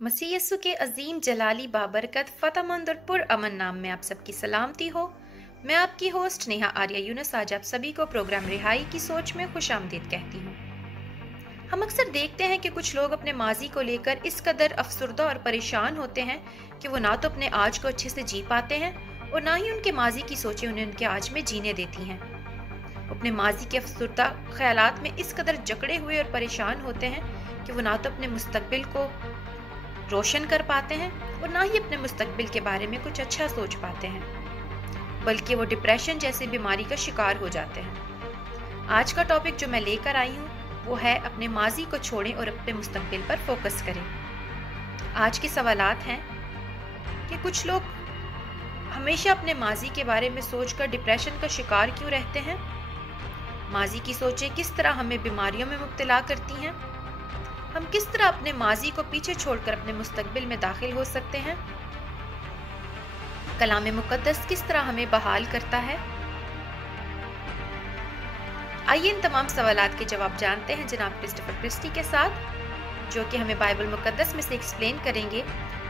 मसीह यस्सु के अजीम जलाली बाबरकत फ़तेहमंद और पुरअमन नाम में आप सबकी सलामती हो। मैं आपकी होस्ट नेहा आर्या यूनुस आज आप सभी को प्रोग्राम रिहाई की सोच में खुशामदीद कहती हूँ। हम अक्सर देखते हैं कि कुछ लोग अपने माजी को लेकर इस कदर अफसुर्दा और परेशान होते हैं कि वो ना तो अपने आज को अच्छे से जी पाते हैं और ना ही उनके माजी की सोचें उन्हें उनके आज में जीने देती हैं। अपने माजी के अफसुर्दा ख्यालात में इस कदर जकड़े हुए और परेशान होते हैं कि वो ना तो अपने मुस्तकबिल को रोशन कर पाते हैं और ना ही अपने मुस्तकबिल के बारे में कुछ अच्छा सोच पाते हैं, बल्कि वो डिप्रेशन जैसी बीमारी का शिकार हो जाते हैं। आज का टॉपिक जो मैं लेकर आई हूँ वो है अपने माजी को छोड़ें और अपने मुस्तकबिल पर फोकस करें। आज के सवालात हैं कि कुछ लोग हमेशा अपने माजी के बारे में सोचकर डिप्रेशन का शिकार क्यों रहते हैं, माजी की सोचें किस तरह हमें बीमारियों में मुब्तला करती हैं, हम किस तरह अपने माजी को पीछे छोड़कर अपने मुस्तकबिल में दाखिल हो सकते हैं, कलाम मुकद्दस किस तरह हमें बहाल करता है। आइए इन तमाम सवालात के जवाब जानते हैं जनाब क्रिस्टोफर क्रिस्टी के साथ, जो कि हमें बाइबल मुकद्दस में से एक्सप्लेन करेंगे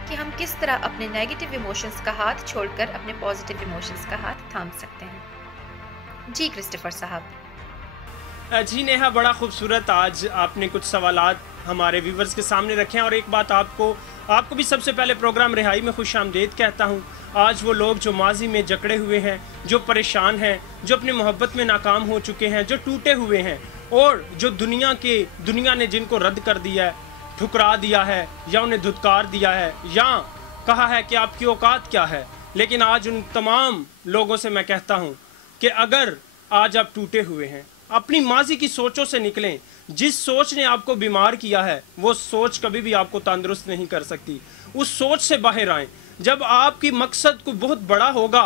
कि हम किस तरह अपने नेगेटिव इमोशंस का हाथ छोड़कर अपने पॉजिटिव इमोशंस का हाथ थाम सकते हैं। जी क्रिस्टोफर साहब। जी नेहा, बड़ा खूबसूरत आज आपने कुछ सवालात हमारे व्यूवर्स के सामने रखे हैं। और एक बात आपको भी सबसे पहले प्रोग्राम रिहाई में खुशामदीद कहता हूँ। आज वो लोग जो माजी में जकड़े हुए हैं, जो परेशान हैं, जो अपनी मोहब्बत में नाकाम हो चुके हैं, जो टूटे हुए हैं और जो दुनिया ने जिनको रद्द कर दिया है, ठुकरा दिया है या उन्हें धुतकार दिया है या कहा है कि आपकी औकात क्या है, लेकिन आज उन तमाम लोगों से मैं कहता हूँ कि अगर आज आप टूटे हुए हैं, अपनी माजी की सोचों से निकलें। जिस सोच ने आपको बीमार किया है वो सोच कभी भी आपको तंदुरुस्त नहीं कर सकती। उस सोच से बाहर आएं। जब आपकी मकसद को बहुत बड़ा होगा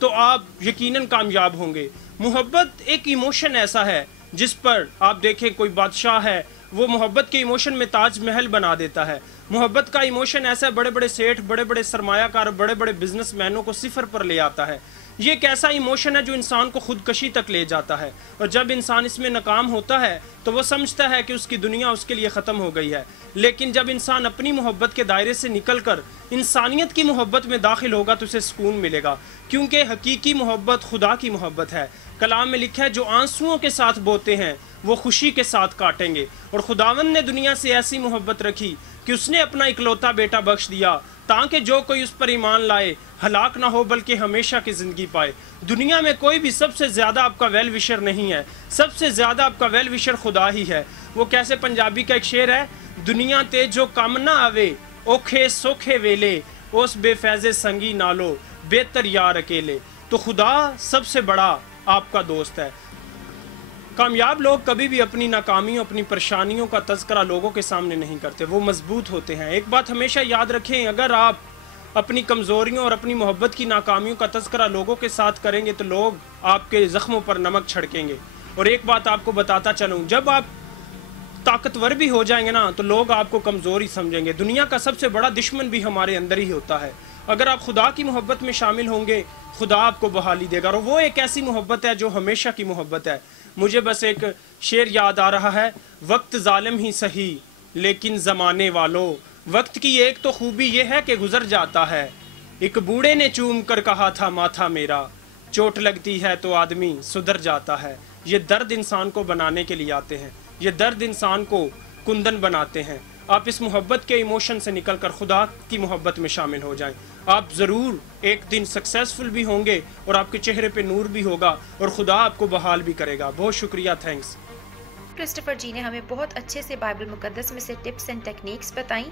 तो आप यकीनन कामयाब होंगे। मोहब्बत एक इमोशन ऐसा है जिस पर आप देखें कोई बादशाह है, वो मोहब्बत के इमोशन में ताजमहल बना देता है। मोहब्बत का इमोशन ऐसा है, बड़े बड़े सेठ, बड़े बड़े सरमायाकार, बड़े बड़े बिजनेसमैनों को सिफर पर ले आता है। ये एक ऐसा इमोशन है जो इंसान को खुदकशी तक ले जाता है, और जब इंसान इसमें नाकाम होता है तो वो समझता है कि उसकी दुनिया उसके लिए ख़त्म हो गई है। लेकिन जब इंसान अपनी मोहब्बत के दायरे से निकलकर इंसानियत की मोहब्बत में दाखिल होगा तो उसे सुकून मिलेगा, क्योंकि हकीकी मोहब्बत खुदा की मोहब्बत है। कलाम में लिखा है, जो आंसुओं के साथ बोते हैं वो खुशी के साथ काटेंगे। और खुदावंद ने दुनिया से ऐसी मोहब्बत रखी कि उसने अपना इकलौता बेटा बख्श दिया ताकि जो कोई उस पर ईमान लाए हलाक ना हो बल्कि हमेशा की ज़िंदगी पाए। दुनिया में कोई भी सबसे ज़्यादा आपका वेल विशर नहीं है, सबसे ज़्यादा आपका वेल विशर खुदा ही है। वो कैसे, पंजाबी का एक शेर है, दुनिया ते जो कम ना आवे ओखे सोखे वेले उस बेफैज़े संगी नालो बेहतर यार अकेले। तो खुदा सबसे बड़ा आपका दोस्त है। कामयाब लोग कभी भी अपनी नाकामियों, अपनी परेशानियों का तज़किरा लोगों के सामने नहीं करते, वो मजबूत होते हैं। एक बात हमेशा याद रखें, अगर आप अपनी कमज़ोरियों और अपनी मोहब्बत की नाकामियों का तज़किरा लोगों के साथ करेंगे तो लोग आपके ज़ख्मों पर नमक छिड़केंगे। और एक बात आपको बताता चलूँ, जब आप ताकतवर भी हो जाएंगे ना तो लोग आपको कमज़ोर ही समझेंगे। दुनिया का सबसे बड़ा दुश्मन भी हमारे अंदर ही होता है। अगर आप खुदा की मोहब्बत में शामिल होंगे, खुदा आपको बहाली देगा, और वो एक ऐसी मोहब्बत है जो हमेशा की मोहब्बत है। मुझे बस एक शेर याद आ रहा है, वक्त जालिम ही सही लेकिन ज़माने वालों, वक्त की एक तो खूबी ये है कि गुजर जाता है। एक बूढ़े ने चूम कर कहा था माथा मेरा, चोट लगती है तो आदमी सुधर जाता है। ये दर्द इंसान को बनाने के लिए आते हैं, ये दर्द इंसान को कुंदन बनाते हैं। आप इस मोहब्बत के इमोशन से निकलकर खुदा की मोहब्बत में शामिल हो जाएं। आप ज़रूर एक दिन सक्सेसफुल भी होंगे और आपके चेहरे पे नूर भी होगा और खुदा आपको बहाल भी करेगा। बहुत शुक्रिया, थैंक्स। क्रिस्टोफर जी ने हमें बहुत अच्छे से बाइबल मुकद्दस में से टिप्स एंड टेक्निक्स बताई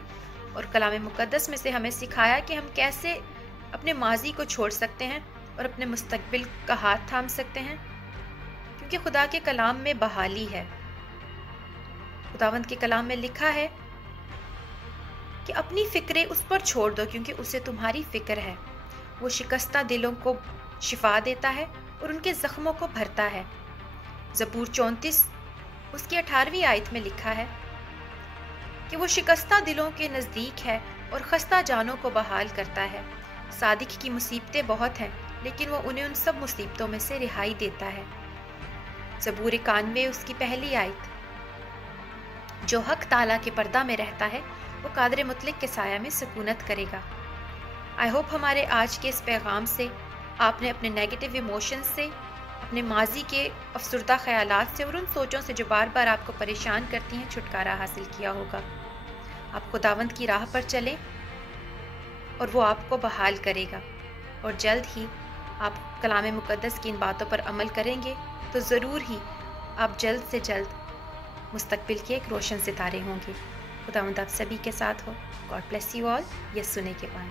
और कलाम मुकद्दस में से हमें सिखाया कि हम कैसे अपने माजी को छोड़ सकते हैं और अपने मुस्तकबिल का हाथ थाम सकते हैं, क्योंकि खुदा के कलाम में बहाली है। खुदावंद के कलाम में लिखा है कि अपनी फिक्रें उस पर छोड़ दो क्योंकि उसे तुम्हारी फिक्र है। वो शिकस्ता दिलों को शिफा देता है और उनके जख्मों को भरता है। ज़बूर 34 उसकी 18वीं आयत में लिखा है कि वो शिकस्ता दिलों के नज़दीक है और खस्ता जानों को बहाल करता है। सादिक की मुसीबतें बहुत हैं लेकिन वो उन्हें उन सब मुसीबतों में से रिहाई देता है। ज़बूर 91 उसकी पहली आयत, जो हक ताला के पर्दा में रहता है وہ قادر مطلق کے سایہ میں سکونت کرے گا۔ آئی ہوپ ہمارے آج کے اس پیغام سے آپ نے اپنے نیگیٹو ایموشنز سے، اپنے ماضی کے افسردہ خیالات سے اور ان سوچوں سے جو بار بار آپ کو پریشان کرتی ہیں چھٹکارا حاصل کیا ہوگا۔ آپ خداوند کی راہ پر چلیں اور وہ آپ کو بحال کرے گا، اور جلد ہی آپ کلام مقدس کی ان باتوں پر عمل کریں گے تو ضرور ہی آپ جلد سے جلد مستقبل کے ایک روشن ستارے ہوں گے۔ خداوند آپ سبھی کے ساتھ ہو۔ God bless you all. یسوع نے کے بان۔